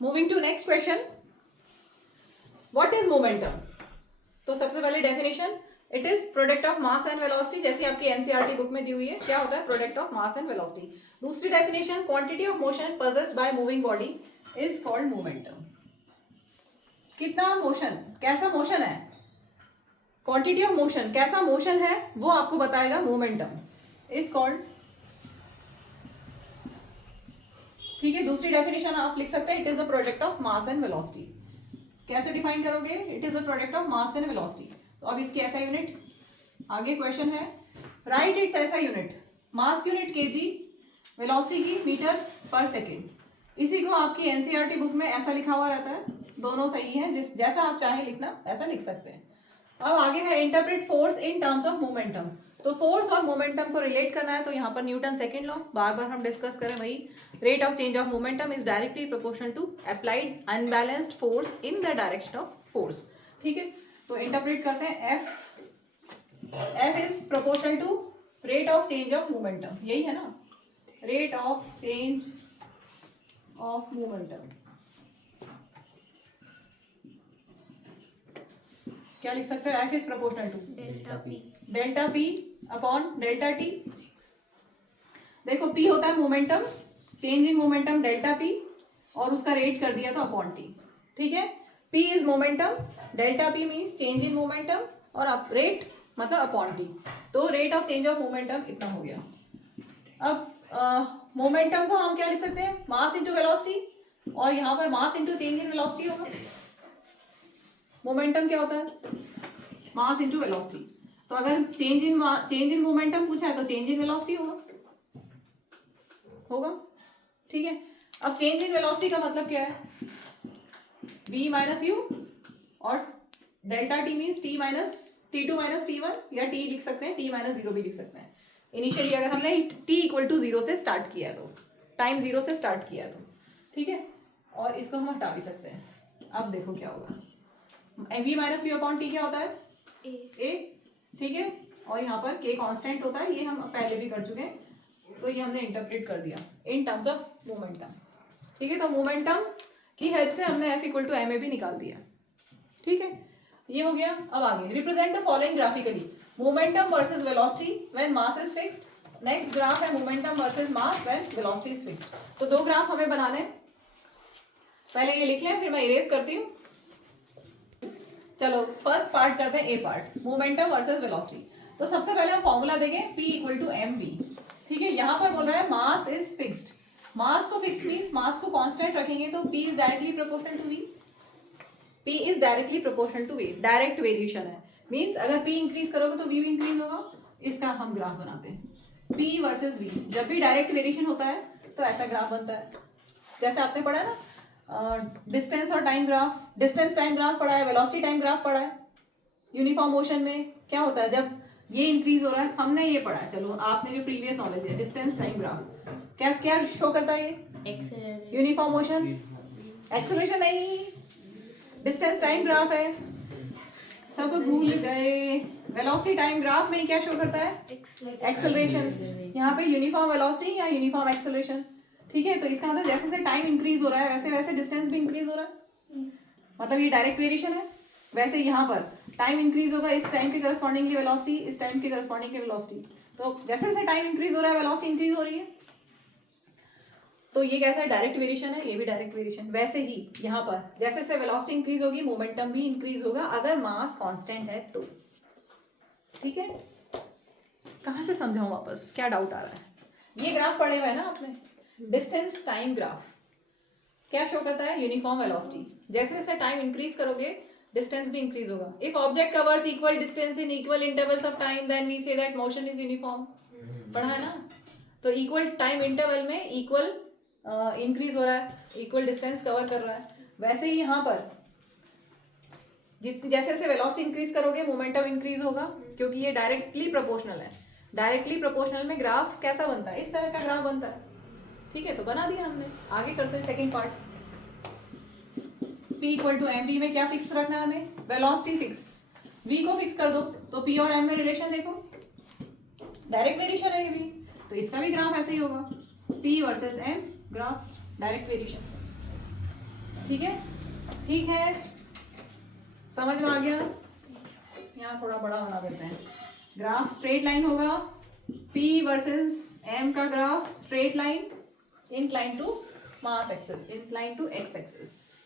Moving to next question, what is momentum? तो सबसे पहले definition, it is product of mass and velocity, जैसे आपकी एनसीईआरटी बुक में दी हुई है। क्या होता है? Product of mass and velocity. दूसरी definition, quantity of motion possessed by moving body is called momentum. कितना मोशन, कैसा मोशन है, क्वांटिटी ऑफ मोशन, कैसा मोशन है वो आपको बताएगा मोमेंटम, इज कॉल्ड। ठीक है, दूसरी डेफिनेशन आप लिख सकते हैं, it is a product of mass and velocity. कैसे डिफाइन करोगे? It is a product of mass and velocity. तो अब इसकी ऐसा यूनिट, आगे क्वेश्चन है, राइट इट्स ऐसा यूनिट, मास की यूनिट केजी, वेलोसिटी की मीटर पर सेकेंड। इसी को आपकी एनसीईआरटी बुक में ऐसा लिखा हुआ रहता है, दोनों सही है, जिस जैसा आप चाहें लिखना ऐसा लिख सकते हैं। अब आगे है interpret force in terms of momentum. तो फोर्स और मोमेंटम को रिलेट करना है, तो यहाँ पर न्यूटन सेकंड लॉ बार बार हम डिस्कस करें वही, rate of change of momentum is directly proportional to applied unbalanced force in the direction of force. ठीक है, तो इंटरप्रेट करते हैं, F is proportional to rate of change of momentum, यही है ना, rate of change of momentum. क्या लिख सकते हो? F is proportional to delta P upon delta T. देखो पी होता है momentum, change in momentum delta P, और उसका रेट कर दिया तो अपॉन टी। ठीक है, P is momentum, delta P means change in momentum, और अब रेट मतलब अपॉन टी। तो rate of change of momentum इतना हो गया। अब मोमेंटम को हम क्या लिख सकते हैं? मास इंटू वेलोसिटी, और यहाँ पर mass into change in velocity होगा। मोमेंटम क्या होता है? Mass into velocity. तो अगर चेंज इन मोमेंटम पूछा है तो चेंज इन वेलोसिटी होगा। ठीक है, अब चेंज इन वेलोसिटी का मतलब क्या है? v माइनस यू, और delta T means t minus T2 minus T1, या t लिख सकते हैं, t माइनस 0 भी लिख सकते हैं। इनिशियली अगर हमने t इक्वल टू 0 से स्टार्ट किया है, तो टाइम 0 से स्टार्ट किया है तो ठीक है, और इसको हम हटा भी सकते हैं। अब देखो क्या होगा, v minus you upon T क्या होता है? a। ठीक है, और यहाँ पर k कांस्टेंट होता है, ये हम पहले भी कर चुके हैं, तो ये हमने इंटरप्रेट कर दिया इन टर्म्स ऑफ मोमेंटम। ठीक है, तो मोमेंटम की हेल्प से हमने f equal to M A भी निकाल दिया। ठीक है, ये हो गया। अब आगे, represent the following graphically, momentum versus velocity when mass is fixed. Next graph है momentum versus mass when velocity is fixed. तो दो ग्राफ हमें बनाने हैं, पहले ये लिख लें फिर मैं इरेज करती हूँ। चलो फर्स्ट पार्ट करते हैं, A part, momentum versus velocity. तो सबसे पहले हम फॉर्मूला देंगे, p equal to M V. ठीक है, यहाँ पर बोल रहा है मास इज फिक्स्ड, मास को फिक्स मीन्स मास को कांस्टेंट रखेंगे, तो p is directly proportional to v, p is directly proportional to v, direct variation है, मीन्स अगर p इंक्रीज करोगे तो v भी इंक्रीज होगा। इसका हम ग्राफ बनाते हैं, p वर्सेस v। जब भी डायरेक्ट वेरिएशन होता है तो ऐसा ग्राफ बनता है, जैसे आपने पढ़ा है ना डिस्टेंस और time graph, distance time graph पढ़ा है, वेलोसिटी टाइम ग्राफ पढ़ा है। यूनिफॉर्म मोशन में क्या होता है, जब ये इंक्रीज हो रहा है, हमने ये पढ़ा है, चलो आपने जो प्रीवियस नॉलेज है, डिस्टेंस टाइम ग्राफ क्या क्या शो करता है? ये यूनिफॉर्म मोशन, एक्सेलरेशन नहीं, डिस्टेंस टाइम ग्राफ है, सब भूल गए। वेलोसिटी टाइम ग्राफ में क्या शो करता है? एक्सेलरेशन। यहाँ पे यूनिफॉर्म वेलोसिटी या यूनिफॉर्म एक्सेलरेशन। ठीक है, तो इसका मतलब जैसे जैसे टाइम इंक्रीज हो रहा है वैसे वैसे डिस्टेंस भी इंक्रीज हो रहा है, मतलब ये डायरेक्ट वेरिएशन है। वैसे यहाँ पर टाइम इंक्रीज होगा, इस टाइम के करस्पॉन्डिंगली वेलोसिटी, इस टाइम के करस्पॉन्डिंग वेलोसिटी, तो जैसे जैसे टाइम इंक्रीज हो रहा है वेलोसिटी इंक्रीज हो रही है। तो ये कैसा है? डायरेक्ट वेरिएशन है, ये भी डायरेक्ट वेरिएशन। वैसे ही यहाँ पर जैसे जैसे वेलोसिटी इंक्रीज होगी मोमेंटम भी इंक्रीज होगा, अगर मास कांस्टेंट है तो। ठीक है, कहाँ से समझाऊं वापस, क्या डाउट आ रहा है? ये ग्राफ पढ़े हुए है ना आपने, डिस्टेंस टाइम ग्राफ क्या शो करता है? Uniform velocity. जैसे जैसे टाइम इंक्रीज करोगे डिस्टेंस भी इंक्रीज होगा। If object covers equal distance in equal intervals of time then we say that motion is uniform. पढ़ा है ना? तो इक्वल टाइम इंटरवल में इक्वल इंक्रीज हो रहा है, इक्वल डिस्टेंस कवर कर रहा है। वैसे ही यहाँ पर जितनी जैसे जैसे वेलोसिटी इंक्रीज करोगे मोमेंटम इंक्रीज होगा, क्योंकि ये डायरेक्टली प्रोपोर्शनल है। डायरेक्टली प्रोपोर्शनल में ग्राफ कैसा बनता है? इस तरह का ग्राफ बनता है। ठीक है, तो बना दिया हमने। आगे करते हैं second part, p equal to M V में क्या फिक्स रखना है हमें? वेलोसिटी फिक्स, v को फिक्स कर दो, तो p और m में रिलेशन देखो, डायरेक्ट वेरिएशन है ये भी, तो इसका भी ग्राफ ऐसे ही होगा, p versus m graph direct variation. ठीक है, ठीक है, समझ में आ गया। यहाँ थोड़ा बड़ा बना देते हैं। ग्राफ स्ट्रेट लाइन होगा, P वर्सेस M का graph straight line, inclined to mass axis, inclined to x axis।